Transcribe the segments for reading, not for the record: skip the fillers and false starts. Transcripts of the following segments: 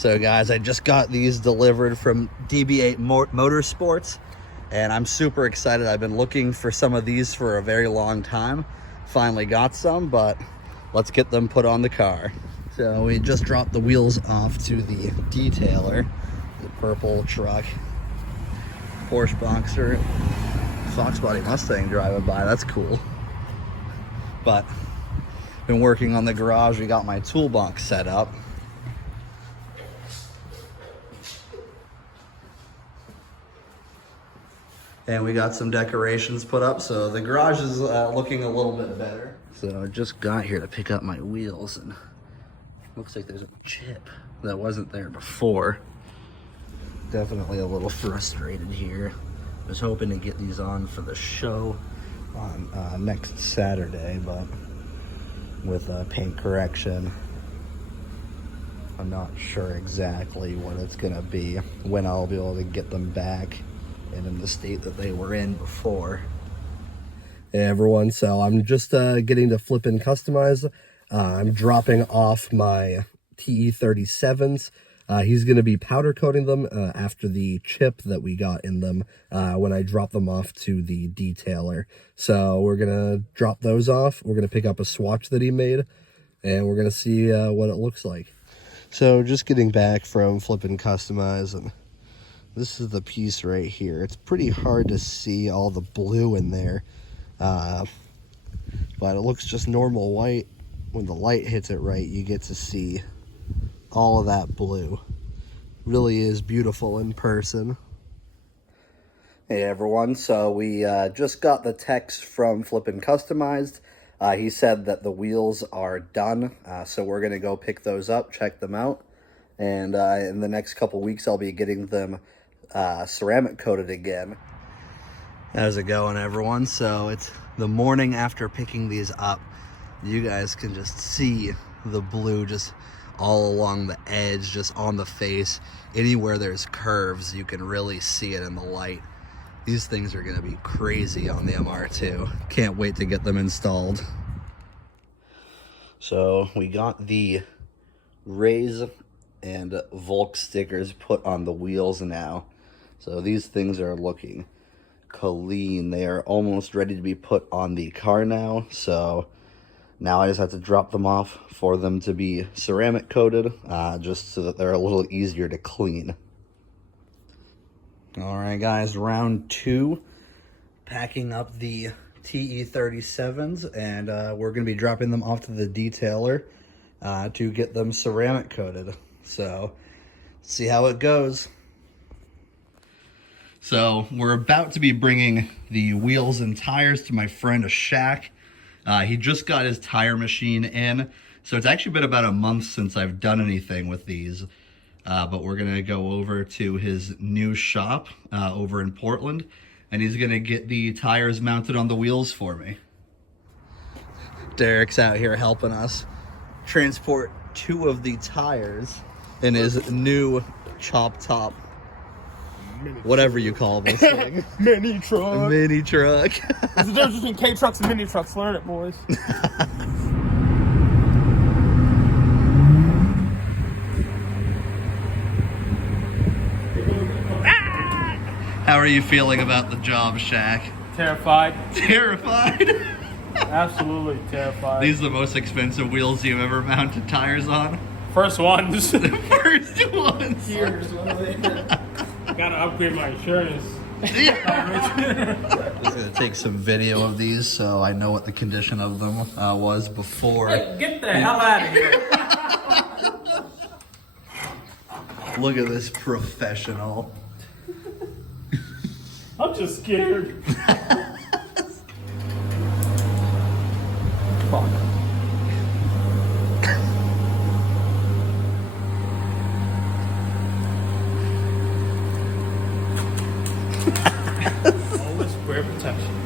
So guys, I just got these delivered from DB8 Motorsports, and I'm super excited. I've been looking for some of these for a very long time. Finally got some, but let's get them put on the car. So we just dropped the wheels off to the detailer, the purple truck, Porsche Boxer, Fox Body Mustang driving by. That's cool. But been working on the garage. We got my toolbox set up. And we got some decorations put up, so the garage is looking a little bit better. So I just got here to pick up my wheels, and looks like there's a chip that wasn't there before. Definitely a little frustrated here. Was hoping to get these on for the show on next Saturday, but with paint correction, I'm not sure exactly what it's gonna be, when I'll be able to get them back and in the state that they were in before. Hey everyone, so I'm just getting to flip and customize. I'm dropping off my TE37s. He's going to be powder coating them after the chip that we got in them when I drop them off to the detailer. So we're going to drop those off. We're going to pick up a swatch that he made, and we're going to see what it looks like. So just getting back from flip and customize, and this is the piece right here. It's pretty hard to see all the blue in there, but it looks just normal white. When the light hits it right, you get to see all of that blue. Really is beautiful in person. Hey everyone, so we just got the text from Flippin' Customized. He said that the wheels are done, so we're gonna go pick those up, check them out, and in the next couple weeks I'll be getting them ceramic coated again. How's it going everyone? So it's the morning after picking these up. You guys can just see the blue just all along the edge, just on the face. Anywhere there's curves, you can really see it in the light. These things are gonna be crazy on the MR2. Can't wait to get them installed. So we got the Raise and Volk stickers put on the wheels now. So these things are looking clean. They are almost ready to be put on the car now. So now I just have to drop them off for them to be ceramic coated, just so that they're a little easier to clean. All right, guys, round 2, packing up the TE37s, and we're gonna be dropping them off to the detailer to get them ceramic coated. So, see how it goes. So, we're about to be bringing the wheels and tires to my friend Shak. He just got his tire machine in, so it's actually been about a month since I've done anything with these. But we're gonna go over to his new shop over in Portland, and he's gonna get the tires mounted on the wheels for me. Derek's out here helping us transport 2 of the tires in his new chop top, whatever you call this thing. Mini truck. Mini truck. There's a difference between K trucks and mini trucks. Learn it, boys. How are you feeling about the job, Shak? Terrified. Terrified? Absolutely terrified. These are the most expensive wheels you've ever mounted tires on? First ones. The first ones. Years. Gotta upgrade my insurance. I'm just gonna take some video of these so I know what the condition of them was before. Hey, get the hell out of here. Look at this professional. I'm just scared. Fuck. Always wear protection.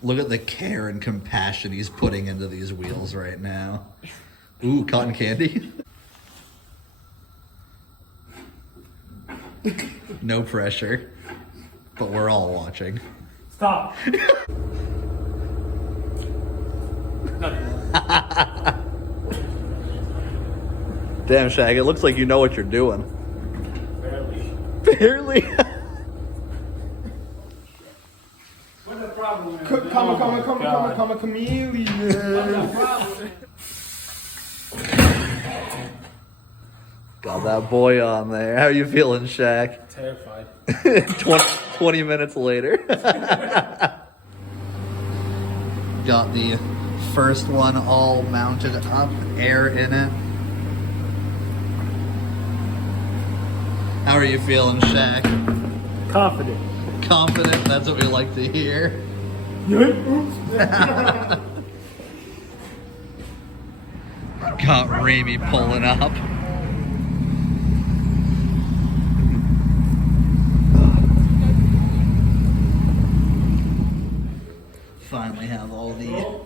Look at the care and compassion he's putting into these wheels right now. Ooh, cotton candy. No pressure. but we're all watching. Stop. Damn, Shag, it looks like you know what you're doing. Barely. Barely? What's the problem? Man? Come a chameleon. What's the problem? Got that boy on there. How you feeling, Shaq? Terrified. 20 minutes later. Got the first one all mounted up, air in it. How are you feeling, Shaq? Confident. Confident? That's what we like to hear. Got Ramy pulling up. Finally have all the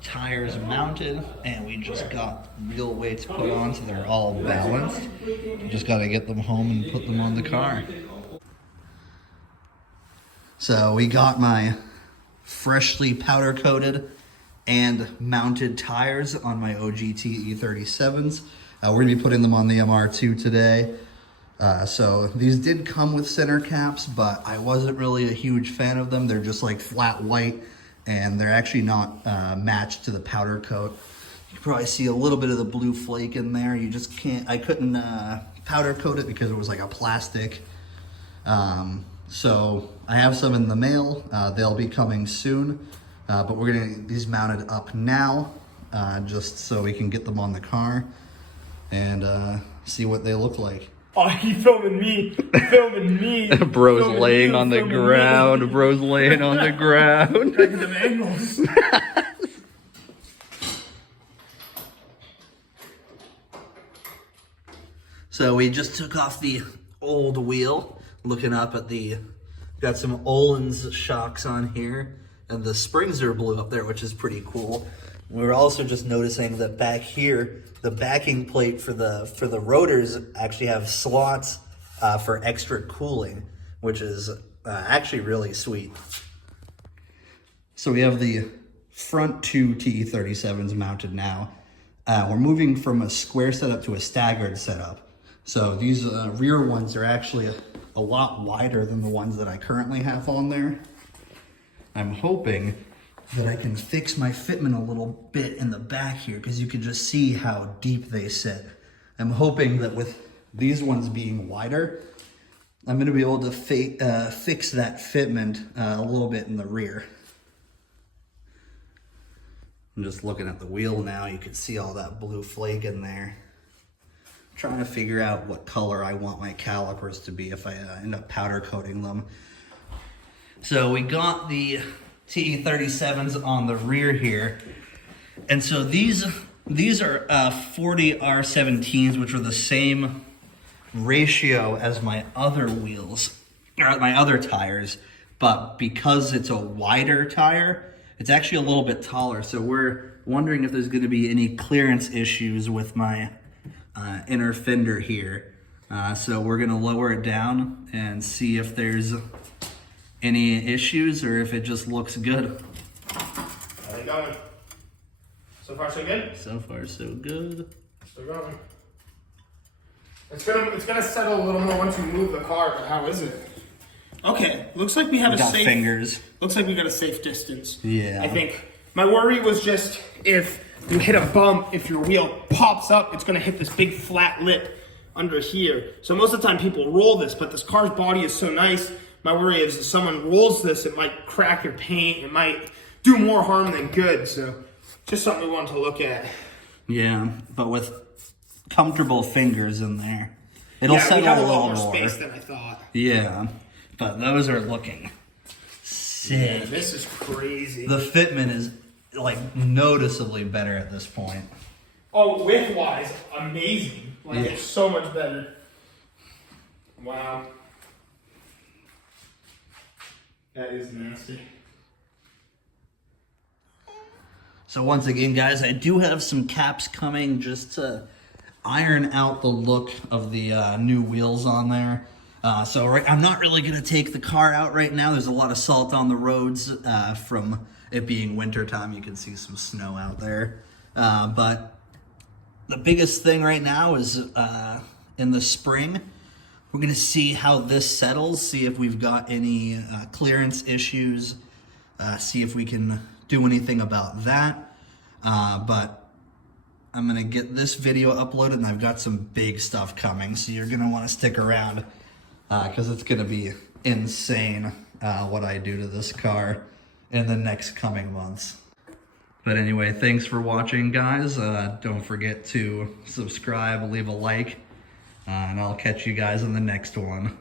tires mounted, and we just got wheel weights put on so they're all balanced. Just got to get them home and put them on the car. So we got my freshly powder coated and mounted tires on my OG TE37s. We're gonna be putting them on the MR2 today. So these did come with center caps, but I wasn't really a huge fan of them. They're just like flat white, and they're actually not matched to the powder coat. You can probably see a little bit of the blue flake in there. You just can't, I couldn't powder coat it because it was like a plastic. So I have some in the mail. They'll be coming soon, but we're gonna get these mounted up now, just so we can get them on the car and see what they look like. Oh, he filming me. Filming me. Bro's Filming laying you, on the filming ground. me. Bro's laying on the ground. Look at them angles. So we just took off the old wheel, looking up at the, got some Olin's shocks on here, and the springs are blue up there, which is pretty cool. We're also just noticing that back here, the backing plate for the rotors actually have slots for extra cooling, which is actually really sweet. So we have the front two TE37s mounted now. We're moving from a square setup to a staggered setup. So these rear ones are actually a lot wider than the ones that I currently have on there. I'm hoping that I can fix my fitment a little bit in the back here, because you can just see how deep they sit. I'm hoping that with these ones being wider, I'm going to be able to fix that fitment a little bit in the rear. I'm just looking at the wheel now. You can see all that blue flake in there. I'm trying to figure out what color I want my calipers to be if I end up powder coating them. So we got the TE37s on the rear here, and so these are 40 R17s, which are the same ratio as my other wheels, or my other tires, but because it's a wider tire, it's actually a little bit taller. So we're wondering if there's going to be any clearance issues with my inner fender here. So we're going to lower it down and see if there's any issues or if it just looks good. How you going? So far so good? So far so good. Still going. It's gonna settle a little more once we move the car, but how is it? Okay, looks like we have We a got safe fingers. Looks like we got a safe distance. Yeah. I think my worry was just if you hit a bump, if your wheel pops up, it's gonna hit this big flat lip under here. So most of the time people roll this, but this car's body is so nice. My worry is if someone rolls this, it might crack your paint. It might do more harm than good. So just something we wanted to look at. Yeah, but with comfortable fingers in there, it'll Yeah, settle we have a a little lot more more. space than I thought. Yeah, but those are looking sick. Yeah, this is crazy. The fitment is like noticeably better at this point. Oh, width-wise, amazing. Like, Yeah. it's so much better. Wow. That is nasty. So once again, guys, I do have some caps coming just to iron out the look of the new wheels on there. I'm not really gonna take the car out right now. There's a lot of salt on the roads from it being winter time. You can see some snow out there. But the biggest thing right now is in the spring, we're gonna see how this settles, see if we've got any clearance issues, see if we can do anything about that. But I'm gonna get this video uploaded, and I've got some big stuff coming, so you're gonna wanna stick around because it's gonna be insane what I do to this car in the next coming months. But anyway, thanks for watching, guys. Don't forget to subscribe, leave a like, and I'll catch you guys in the next one.